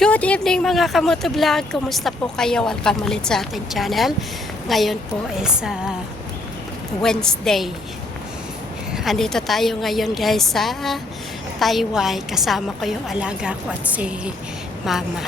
Good evening mga kamoto vlog. Kumusta po kayo? Welcome ulit sa ating channel. Ngayon po is Wednesday. Andito tayo ngayon guys sa Taiwan. Kasama ko yung alaga ko at si Mama.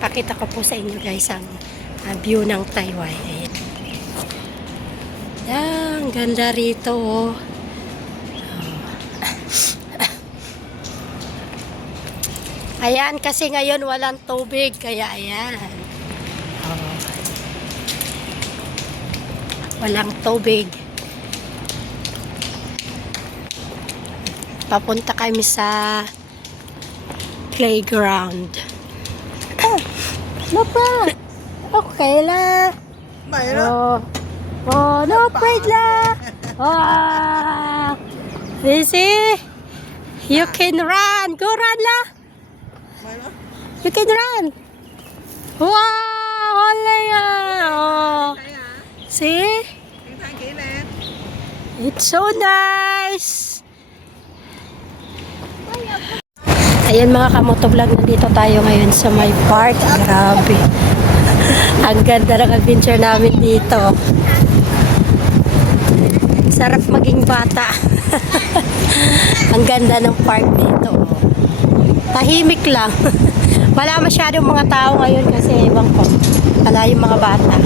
Pakita ko po sa inyo guys ang view ng Taiwan. Ayan. Yan, ganda rito oh. Ayan, kasi ngayon walang tubig, kaya ayan. Oh. Walang tubig. Papunta kami sa playground. No pa. Okay la. Oh. Oh, no afraid la. Oh. You see? You can run. Go run la. You can run. Wow, holy oh. See? It's so nice. Ayan mga kamotovlog, nandito tayo ngayon sa my park. Grabe. Ang ganda ng adventure namin dito. Sarap maging bata. Ang ganda ng park dito. Tahimik lang. Wala masyadong mga tao ngayon kasi ibang ko. Wala yung mga bata.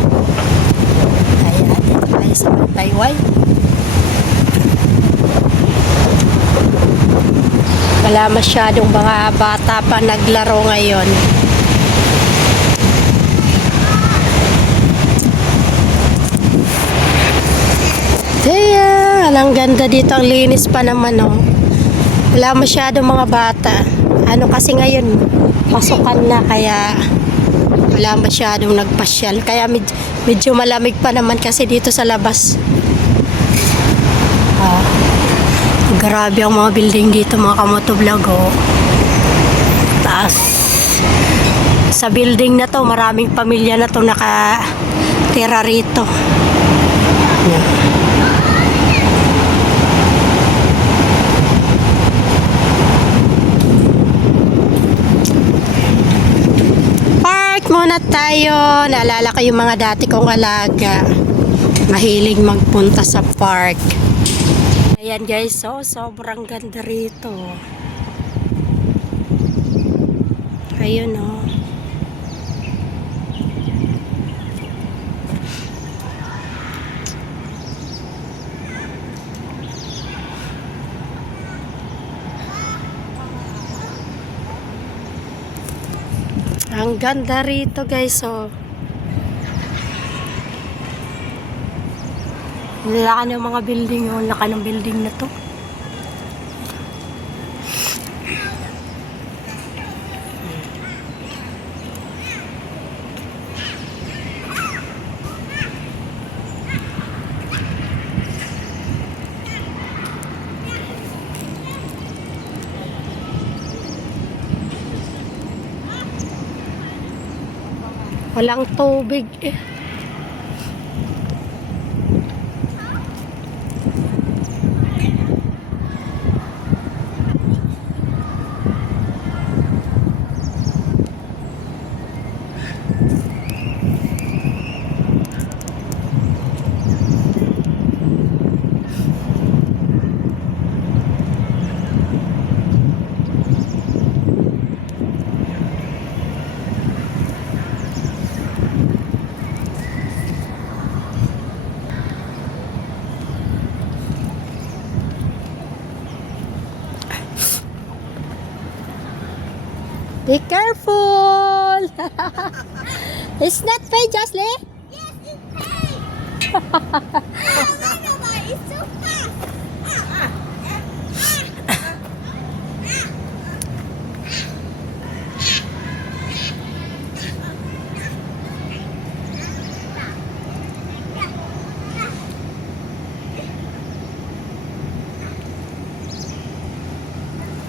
Ayan, dito tayo sa Taiwan. Wala masyadong mga bata pa naglaro ngayon. Ayan, ang ganda dito. Ang linis pa naman oh. Wala masyadong mga bata. Ano kasi ngayon, pasukan na kaya wala masyadong nagpasyal. Kaya medyo malamig pa naman kasi dito sa labas. Grabe ang mga building dito mga kamotovlog oh. Taas. Sa building na to, maraming pamilya na to nakatira rito. Yan. Muna tayo. Naalala ko yung mga dati kong alaga. Mahilig magpunta sa park. Ayan guys, so sobrang ganda rito. Ayun oh. Ang ganda rito guys oh. Laka ng mga building oh. Laka ng building na to. Walang tubig eh. Be careful! It's not paid, Jocelyn? Yes, it's paid! It's so fast!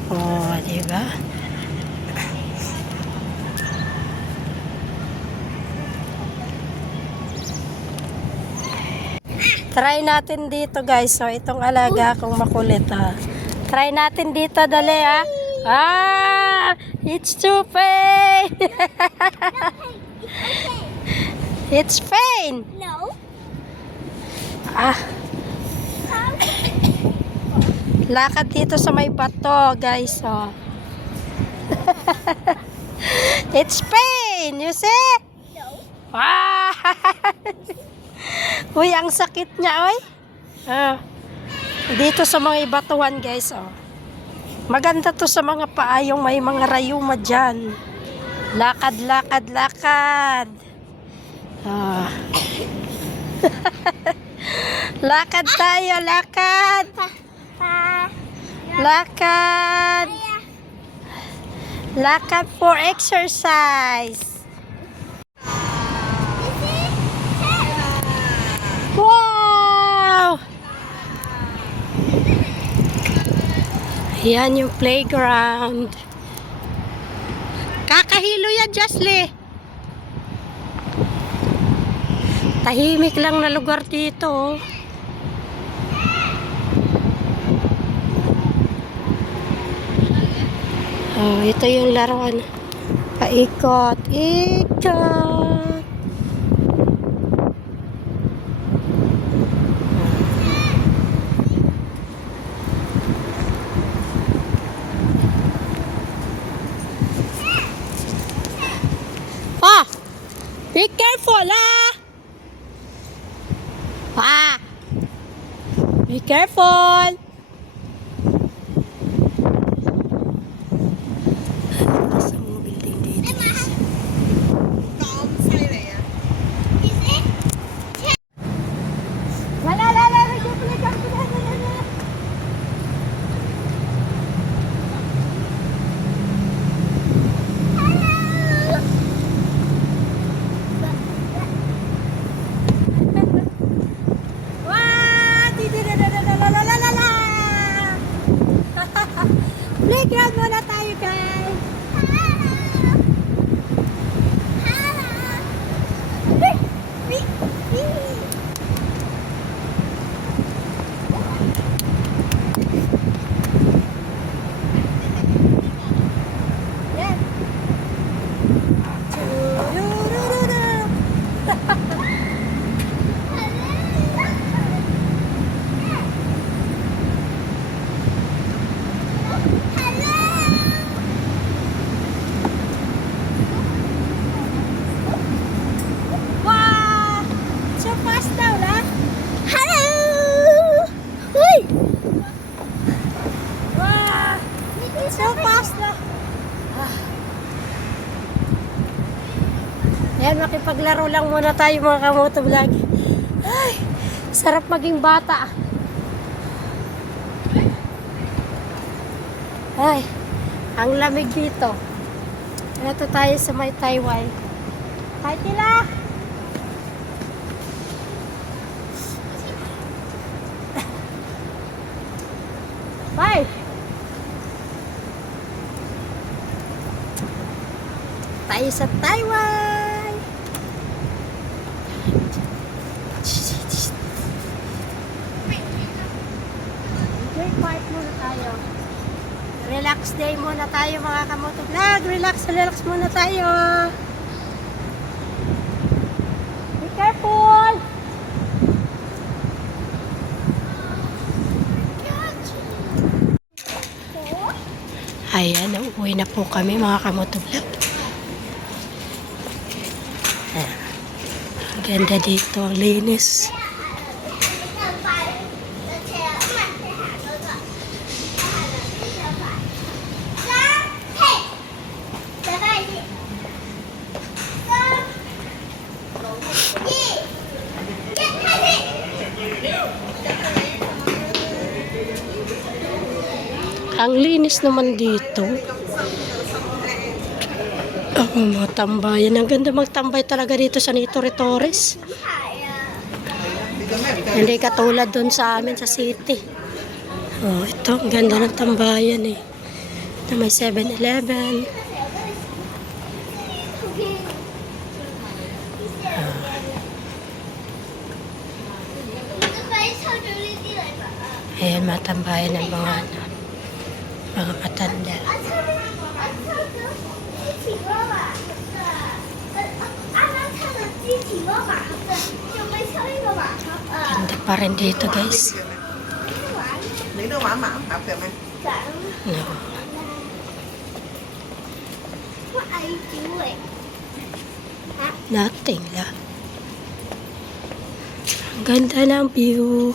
Oh, diba? Try natin dito guys. So itong alaga kong makulit ha. Try natin dito dali ha. Ah! It's too pain. Okay. It's pain. No. Ah, lakad dito sa may bato, guys. Oh. It's pain. You see? No. Ah! Uy, ang sakit niya, oy. Ah. Dito sa mga batuhan, guys, oh. Maganda to sa mga paa, yung may mga rayuma dyan. Lakad, lakad, lakad. Ah. Lakad tayo, lakad. Lakad. Lakad for exercise. Wow! Yan yung playground. Kakahilo yan, Jasly. Tahimik lang na lugar dito. Oh. Oh, ito yung laruan. Paikot, ikot. Ah! Be careful, ah! Ah! Be careful! Sa mga building dito. Wala, wala, wala, playground muna tayo, guys. Yan. Wow! So fast daw, ha? Hello. Uy. Wow! So fast na. Yan, makipaglaro lang muna tayo mga kamotovlog. Ay, sarap maging bata. Ay, ang lamig dito. Ito tayo sa may Taiwan. Hi, Tila! Bye! Tayo sa Taiwan! Enjoy park muna tayo. Relax day muna tayo mga kamotovlog. Relax, relax muna tayo. Be careful! Ayan, nauwi na po kami mga kamotovlog. Ang ganda dito, ang linis. Ang linis naman dito. Oh, mga tambayan. Ang ganda magtambay talaga dito sa Nito Retores. Hindi katulad doon sa amin sa city. Oh, ito. Ang ganda ng tambayan eh. Ito may 7-Eleven. Ayan, matambayan ng mga matanda. pa rin dito, guys. Những đứa mã học được mày. No. What are you doing? Nothing lang. Ang ganda ng view.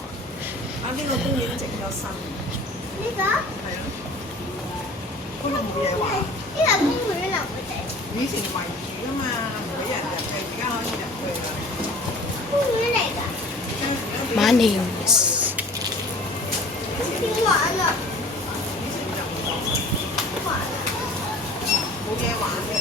Ở cái ngôi公園整咗新，呢個？係咯，嗰度冇嘢玩。呢個公園嚟嘅啫。以前圍住噶嘛，唔俾人入嘅，而家可以入去啦。公園嚟㗎， Manius. 點玩啊？冇嘢玩嘅。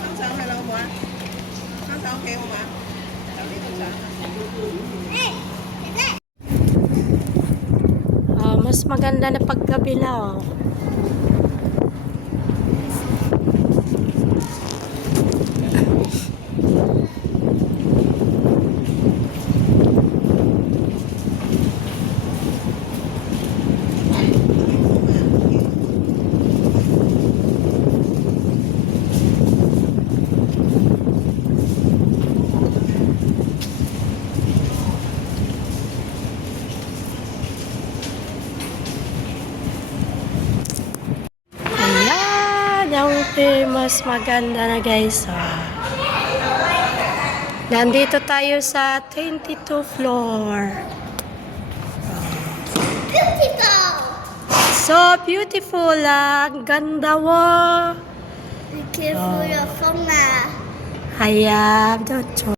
分享係啦，好唔好啊？分享屋企好嘛？有呢度相啊。 Mas maganda na pagkabila, oh. Ayan, ang famous maganda na, guys. Oh. Nandito tayo sa 22 floor. Beautiful! So beautiful, ah. Ang ganda, wow. Be careful your phone ah. Hayab, don't throw.